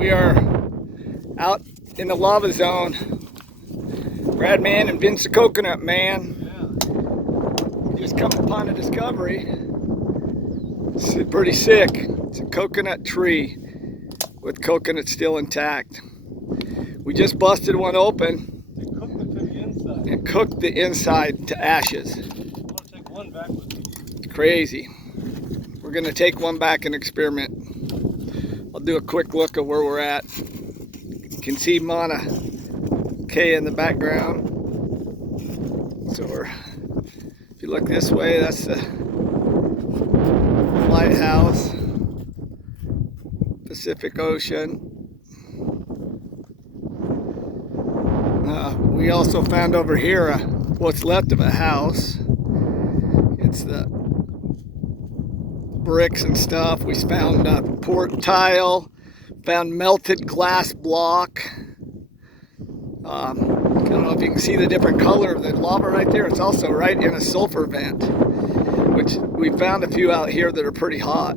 We are out in the lava zone. Bradman and Vince the Coconut Man. We just come upon a discovery. It's pretty sick. It's a coconut tree with coconut still intact. We just busted one open and cooked the inside to ashes. It's crazy. We're gonna take one back and experiment. I'll do a quick look at where we're at. You can see Mauna Kea in the background. So if you look this way, that's the lighthouse, Pacific Ocean. We also found over here what's left of a house. It's the bricks and stuff. We found port tile, found melted glass block. I don't know if you can see the different color of the lava right there. It's also right in a sulfur vent, which we found a few out here that are pretty hot.